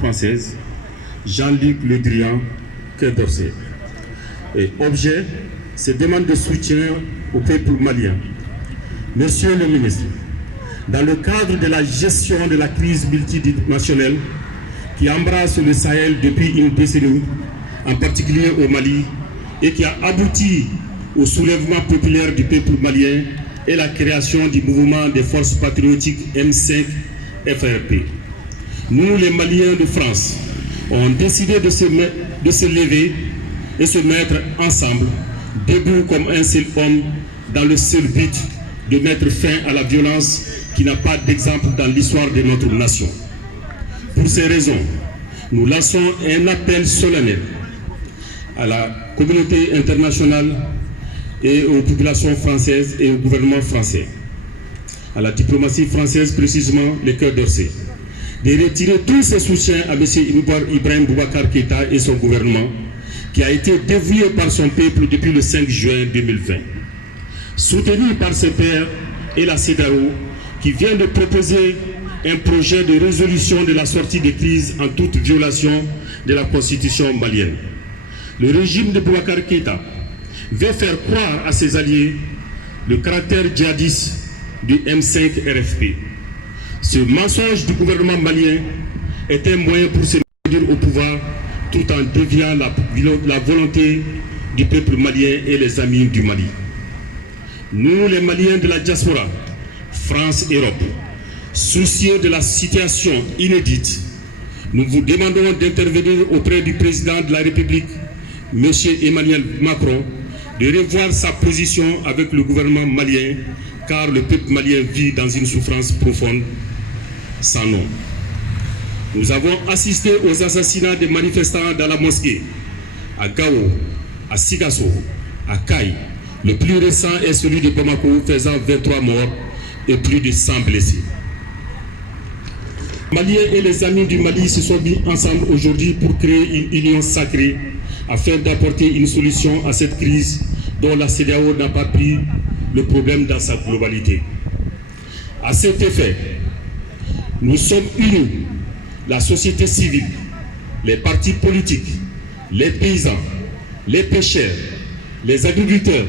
française, Jean-Luc Le Drian, Quai d'Orsay. Et objet, ces demandes de soutien au peuple malien. Monsieur le ministre, dans le cadre de la gestion de la crise multidimensionnelle qui embrasse le Sahel depuis une décennie, en particulier au Mali, et qui a abouti au soulèvement populaire du peuple malien et la création du mouvement des forces patriotiques M5 FRP. Nous, les Maliens de France, avons décidé de se lever et se mettre ensemble, debout comme un seul homme, dans le seul but de mettre fin à la violence qui n'a pas d'exemple dans l'histoire de notre nation. Pour ces raisons, nous lançons un appel solennel à la communauté internationale et aux populations françaises et au gouvernement français, à la diplomatie française précisément, le Quai d'Orsay, de retirer tous ses soutiens à M. Ibrahim Boubacar Keïta et son gouvernement, qui a été dévoué par son peuple depuis le 5 juin 2020. Soutenu par ses pairs et la CEDEAO, qui vient de proposer un projet de résolution de la sortie de crise en toute violation de la constitution malienne. Le régime de Boubacar Keïta veut faire croire à ses alliés le caractère djihadiste du M5 RFP. Ce mensonge du gouvernement malien est un moyen pour se maintenir au pouvoir tout en déviant la volonté du peuple malien et les amis du Mali. Nous, les Maliens de la diaspora, France et Europe, soucieux de la situation inédite, nous vous demandons d'intervenir auprès du président de la République, M. Emmanuel Macron, de revoir sa position avec le gouvernement malien, car le peuple malien vit dans une souffrance profonde sans nom. Nous avons assisté aux assassinats des manifestants dans la mosquée, à Gao, à Sigasso, à Kaï. Le plus récent est celui de Bamako, faisant 23 morts et plus de 100 blessés. Les Maliens et les amis du Mali se sont mis ensemble aujourd'hui pour créer une union sacrée afin d'apporter une solution à cette crise dont la CEDEAO n'a pas pris le problème dans sa globalité. À cet effet, nous sommes unis, la société civile, les partis politiques, les paysans, les pêcheurs, les agriculteurs,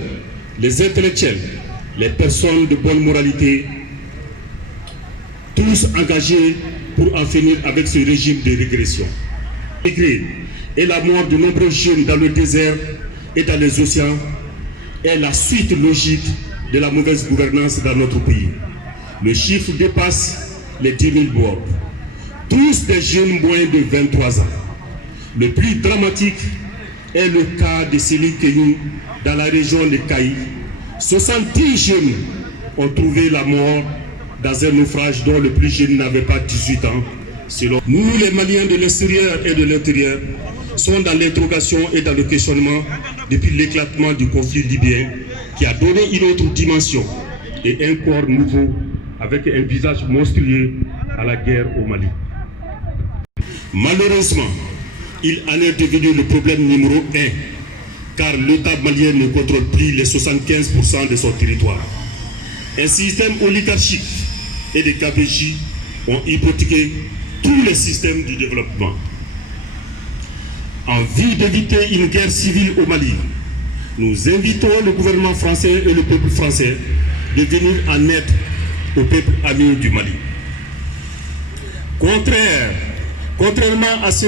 les intellectuels, les personnes de bonne moralité, tous engagés pour en finir avec ce régime de régression. Et la mort de nombreux jeunes dans le désert et dans les océans est la suite logique de la mauvaise gouvernance dans notre pays. Le chiffre dépasse les 10 000 morts. Tous des jeunes moins de 23 ans. Le plus dramatique est le cas de Céline Keyou dans la région de Kaï. 70 jeunes ont trouvé la mort dans un naufrage dont le plus jeune n'avait pas 18 ans. Selon nous, les Maliens de l'extérieur et de l'intérieur, sont dans l'interrogation et dans le questionnement depuis l'éclatement du conflit libyen qui a donné une autre dimension et un corps nouveau avec un visage monstrueux à la guerre au Mali. Malheureusement, il en est devenu le problème numéro 1 car l'État malien ne contrôle plus les 75% de son territoire. Un système oligarchique et des KBJ ont hypothéqué tous les systèmes du développement. En vue d'éviter une guerre civile au Mali, nous invitons le gouvernement français et le peuple français de venir en aide au peuple ami du Mali. Contrairement à ce